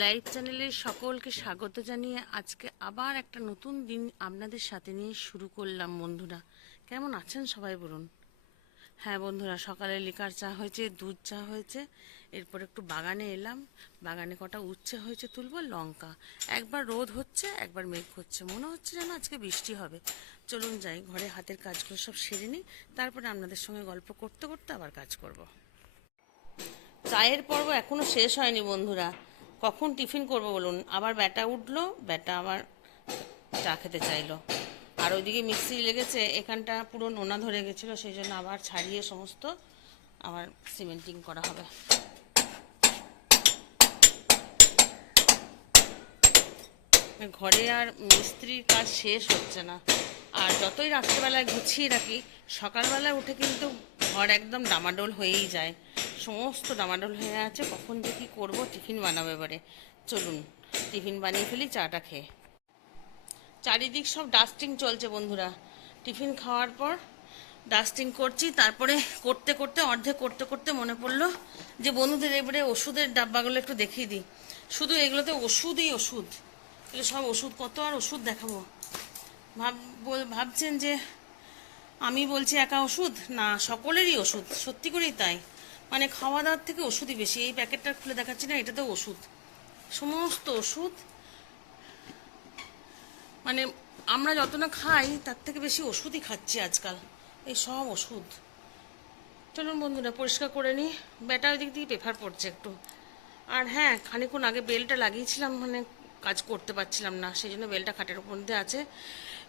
Live চ্যানেলের সকলকে স্বাগত জানিয়ে আজকে আবার একটা নতুন দিন আপনাদের সাথে নিয়ে শুরু করলাম। বন্ধুরা কেমন আছেন সবাই বলুন। হ্যাঁ বন্ধুরা, সকালে লিকার চা হয়েছে, দুধ চা হয়েছে, এরপর একটু বাগানে এলাম। বাগানে কটা উচ্ছে হয়েছে, তুলবো লঙ্কা। একবার রোদ হচ্ছে, একবার মেঘ হচ্ছে, মনে হচ্ছে যেন আজকে বৃষ্টি হবে। চলুন যাই, ঘরে হাতের কাজগুলো সব সেরে নিই, তারপরে আপনাদের সঙ্গে গল্প করতে করতে আবার কাজ করব। চায়ের পর্ব এখনো শেষ হয়নি বন্ধুরা। কখন টিফিন করব বলুন। আবার ব্যাটা উঠলো, ব্যাটা আবার চা খেতে চাইলো। আর ওইদিকে মিস্ত্রি লেগেছে, এখানটা পুরো নোনা ধরে গেছিলো, সেই জন্য আবার ছাড়িয়ে সমস্ত আবার সিমেন্টিং করা হবে। ঘরে আর মিস্ত্রির কাজ শেষ হচ্ছে না। আর যতই রাত্রেবেলায় গুছিয়ে রাখি, সকালবেলায় উঠে কিন্তু ঘর একদম ডামাডোল হয়েই যায়। সমস্ত ডামাডোল হয়ে আছে, কখন যে কী করবো, টিফিন বানাবো এবারে। চলুন টিফিন বানিয়ে ফেলি চাটা খেয়ে। চারিদিক সব ডাস্টিং চলছে বন্ধুরা। টিফিন খাওয়ার পর ডাস্টিং করছি, তারপরে করতে করতে অর্ধেক করতে করতে মনে পড়লো যে বন্ধুদের এবারে ওষুধের ডাব্বাগুলো একটু দেখিয়ে দিই। শুধু এগুলোতে ওষুধই ওষুধ, এগুলো সব ওষুধ, কত আর ওষুধ দেখাবো। ভাবছেন যে আমি বলছি একা ওষুধ, না সকলেরই ওষুধ, সত্যি করেই তাই। মানে খাওয়া দাওয়ার থেকে ওষুধই বেশি। এই প্যাকেটটা খুলে দেখাচ্ছি না, এটাতেও ওষুধ, সমস্ত ওষুধ। মানে আমরা যত না খাই তার থেকে বেশি ওষুধই খাচ্ছি আজকাল, এই সব ওষুধ। চলুন বন্ধুরা পরিষ্কার করে নিই। ব্যাটা ওই দিক দিয়ে পেপার পড়ছে একটু। আর হ্যাঁ, খানিকক্ষণ আগে বেলটা লাগিয়েছিলাম, মানে কাজ করতে পারছিলাম না, সেই জন্য বেলটা খাটের উপর মধ্যে আছে,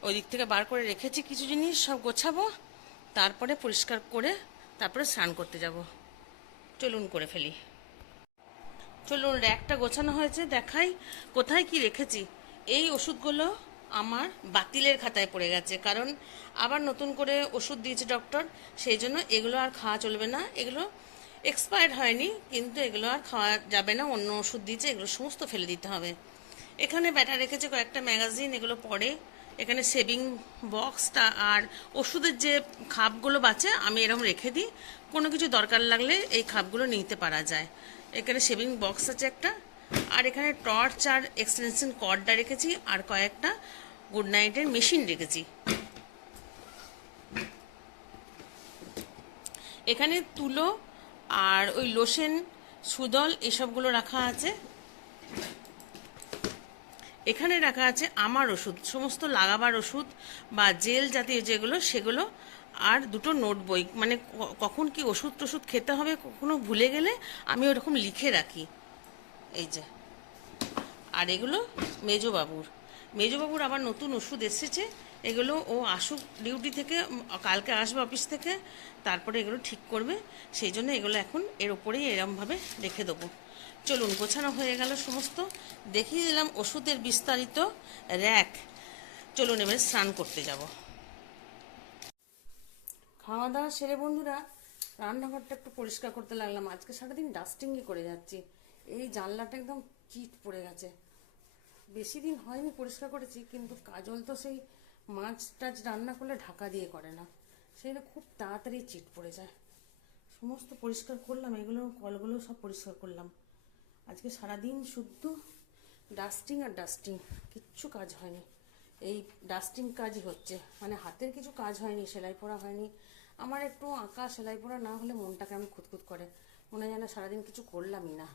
ওই দিক থেকে বার করে রেখেছি। কিছু জিনিস সব গোছাবো, তারপরে পরিষ্কার করে তারপরে স্নান করতে যাব। চলুন করে ফেলি। চলুন, র্যাকটা গোছানো হয়েছে, দেখাই কোথায় কি রেখেছি। এই ওষুধগুলো আমার বাতিলের খাতায় পড়ে গেছে, কারণ আবার নতুন করে ওষুধ দিয়েছে ডক্টর, সেই জন্য এগুলো আর খাওয়া চলবে না। এগুলো এক্সপায়ার্ড হয়নি, কিন্তু এগুলো আর খাওয়া যাবে না, অন্য ওষুধ দিয়েছে, এগুলো সমস্ত ফেলে দিতে হবে। এখানে ব্যাটা রেখেছে কয়েকটা ম্যাগাজিন, এগুলো পড়ে। এখানে সেভিং বক্সটা আর ওষুধের যে খাপগুলো বাঁচে আমি এরকম রেখে দিই, কোনো কিছু দরকার লাগলে এই খাপগুলো নিতে পারা যায়। এখানে সেভিং বক্স আছে একটা, আর এখানে টর্চ আর এক্সটেনশন কর্ডটা রেখেছি, আর কয়েকটা গুড নাইটের মেশিন রেখেছি। এখানে তুলো আর ওই লোশন, সুদল, এসবগুলো রাখা আছে। এখানে রাখা আছে আমার ওষুধ, সমস্ত লাগাবার ওষুধ বা জেল জাতীয় যেগুলো সেগুলো, আর দুটো নোট বই, মানে কখন কি ওষুধ টষুধ খেতে হবে কখনো ভুলে গেলে আমি ওরকম লিখে রাখি। এই যে, আর এগুলো মেজবাবুর। মেজবাবুর আবার নতুন ওষুধ এসেছে, এগুলো ও আসুক ডিউটি থেকে, কালকে আসবে অফিস থেকে, তারপরে এগুলো ঠিক করবে, সেই জন্য এগুলো এখন এর ওপরেই এরমভাবে রেখে দেবো। চলুন, গোছানো হয়ে গেল সমস্ত, দেখিয়ে দিলাম ওষুধের বিস্তারিত র্যাক। চলুন এবারে স্নান করতে যাব। খাওয়া দাওয়া সেরে বন্ধুরা রান্নাঘরটা একটু পরিষ্কার করতে লাগলাম। আজকে সারাদিন ডাস্টিংই করে যাচ্ছি। এই জানলাটা একদম চিট পড়ে গেছে, বেশি দিন হয়নি পরিষ্কার করেছি, কিন্তু কাজল তো সেই মাছ টাছ রান্না করলে ঢাকা দিয়ে করে না, সেটা খুব তাড়াতাড়ি চিট পড়ে যায়। সমস্ত পরিষ্কার করলাম, এগুলো কলগুলো সব পরিষ্কার করলাম। আজকে সারাদিন শুদ্ধ ডাস্টিং আর ডাস্টিং, কিচ্ছু কাজ হয়নি। এই ডাস্টিং কাজই হচ্ছে, মানে হাতের কিছু কাজ হয়নি, সেলাই পড়া হয়নি। আমার একটু আঁকা সেলাই পড়া না হলে মনটা কেমন খুঁতখুত করে, মনে হয় না সারাদিন কিছু করলামই না।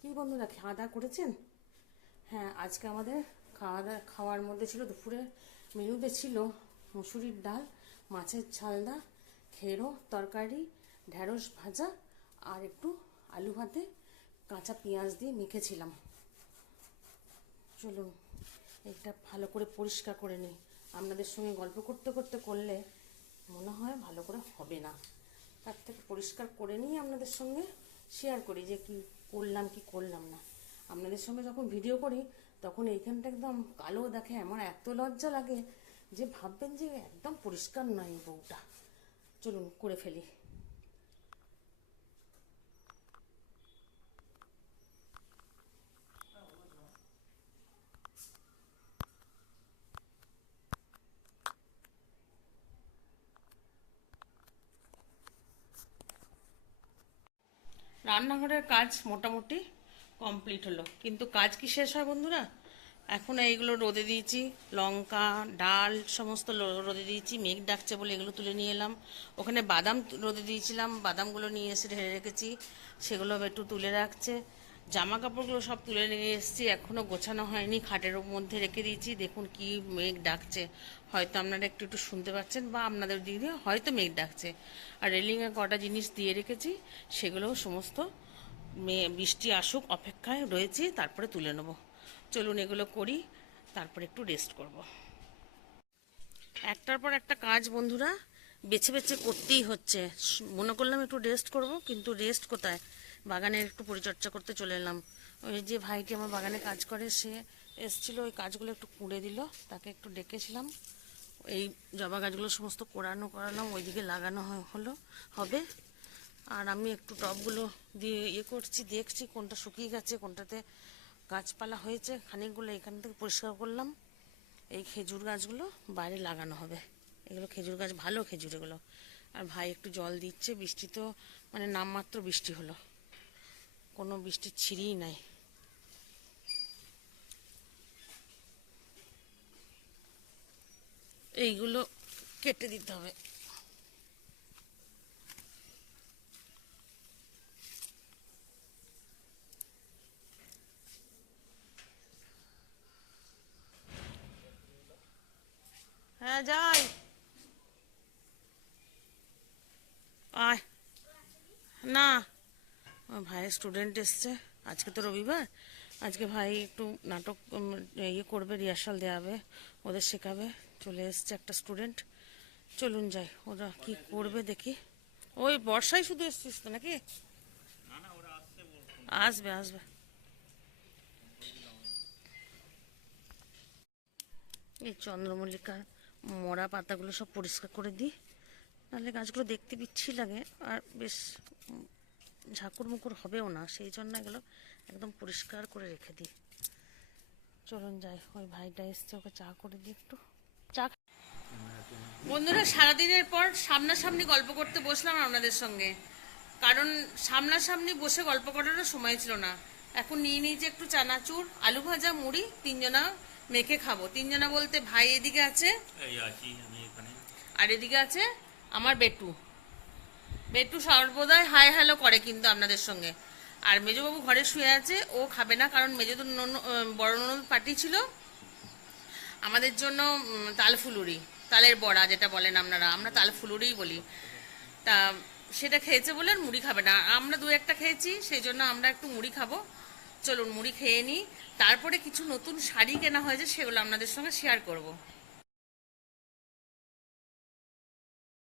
কি বন্ধুরা, খাওয়া দাওয়া করেছেন? হ্যাঁ, আজকে আমাদের খাওয়ার মধ্যে ছিল, দুপুরে মেনুতে ছিল মুসুরির ডাল, মাছের ঝালদা, খেরো তরকারি, ঢ্যাঁড়স ভাজা, আর একটু আলু ভাতে কাঁচা পেঁয়াজ দিয়ে মেখেছিলাম। চলুন এটা ভালো করে পরিষ্কার করে নিই। আপনাদের সঙ্গে গল্প করতে করতে করলে মনে হয় ভালো করে হবে না, তার থেকে পরিষ্কার করে নিই, আপনাদের সঙ্গে শেয়ার করি যে কি করলাম কি করলাম না। আপনাদের সঙ্গে যখন ভিডিও করি তখন এইখানটা একদম কালো দেখে, আমার এত লজ্জা লাগে যে ভাববেন যে একদম পরিষ্কার নয় এই বউটা। চলুন করে ফেলি। রান্নাঘরের কাজ মোটামুটি কমপ্লিট হলো, কিন্তু কাজ কি শেষ হয় বন্ধুরা? এখন এইগুলো রোদে দিয়েছি, লঙ্কা ডাল সমস্ত রোদে দিয়েছি, মেঘ ডাকছে বলে এগুলো তুলে নিয়ে এলাম। ওখানে বাদাম রোদে দিয়েছিলাম, বাদামগুলো নিয়ে এসে ঢেলে রেখেছি, সেগুলো একটু তুলে রাখছে। জামা কাপড়গুলো সব তুলে নিয়ে এসেছি, এখনও গোছানো হয়নি, খাটের মধ্যে রেখে দিয়েছি। দেখুন কি মেঘ ডাকছে, হয়তো আপনারা একটু একটু শুনতে পাচ্ছেন, বা আপনাদের দিকে হয়তো মেঘ ডাকছে। আর রেলিংয়ে কটা জিনিস দিয়ে রেখেছি, সেগুলোও সমস্ত বৃষ্টি আসুক অপেক্ষায় রয়েছি, তারপরে তুলে নেব। চলুন এগুলো করি, তারপরে একটু রেস্ট করব। একটার পর একটা কাজ বন্ধুরা বেছে বেছে করতেই হচ্ছে। মনে করলাম একটু রেস্ট করব, কিন্তু রেস্ট কোথায়, বাগানের একটু পরিচর্যা করতে চলে এলাম। ওই যে ভাইটি আমার বাগানে কাজ করে, সে এসছিল, ওই কাজগুলো একটু করে দিল, তাকে একটু ডেকেছিলাম। এই জবা গাছগুলো সমস্ত করালাম, ওইদিকে লাগানো হলো হবে। আর আমি একটু টবগুলো দিয়ে করছি, দেখছি কোনটা শুকিয়ে গেছে, কোনটাতে গাছপালা হয়েছে। খানিকগুলো এখান থেকে পরিষ্কার করলাম। এই খেজুর গাছগুলো বাইরে লাগানো হবে, এগুলো খেজুর গাছ, ভালো খেজুর এগুলো। আর ভাই একটু জল দিচ্ছে, বৃষ্টি তো মানে নামমাত্র বৃষ্টি হলো, কোনো বৃষ্টির ছিঁড়িই নাই। এইগুলো কেটে দিতে হবে। হ্যাঁ যাই, আয় না, আমার ভাইয়ের স্টুডেন্ট এসছে, আজকে তো রবিবার, আজকে ভাই একটু নাটক করবে, রিহার্সাল দেওয়াবে, ওদের শেখাবে। চলে এসছে একটা স্টুডেন্ট, চলুন যাই, ওরা কি করবে দেখি। ওই বর্ষায় শুধু এসছিস তো নাকি? আসবে আসবে। এই চন্দ্রমল্লিকার মরা পাতাগুলো সব পরিষ্কার করে দিই, নাহলে গাছগুলো দেখতে বিচ্ছি লাগে, আর বেশ ঝাঁকুর মুকুর হবেও না, সেই জন্য এগুলো একদম পরিষ্কার করে রেখে দিই। চলুন যাই, ওই ভাইটা এসছে, ওকে চা করে দিই একটু। চা বন্ধুরা, সারাদিনের পর সামনাসামনি গল্প করতে বসলাম আপনাদের সঙ্গে, কারণ সামনাসামনি বসে গল্প করারও সময় ছিল না। এখন নিয়ে নিয়েছি একটু চানাচুর, আলু ভাজা, মুড়ি, তিনজনা মেখে খাবো। তিনজনা বলতে ভাই এদিকে আছে, আর এদিকে আছে আমার বেটু। বেটু সর্বদাই হাই হ্যালো করে কিন্তু আপনাদের সঙ্গে। আর মেজবাবু ঘরে শুয়ে আছে, ও খাবে না, কারণ মেজো বড় ননদ পার্টি ছিল আমাদের জন্য, তালফুলুরি, তালের বড়া যেটা বলেন আপনারা, আমরা তালফুলুরিই বলি। তা সেটা খেয়েছে বলে আর মুড়ি খাবে না, আমরা দু একটা খেয়েছি, সেই জন্য আমরা একটু মুড়ি খাবো। চলুন মুড়ি খেয়ে নিই, তারপরে কিছু নতুন শাড়ি কেনা হয়েছে, সেগুলো আপনাদের সঙ্গে শেয়ার করব।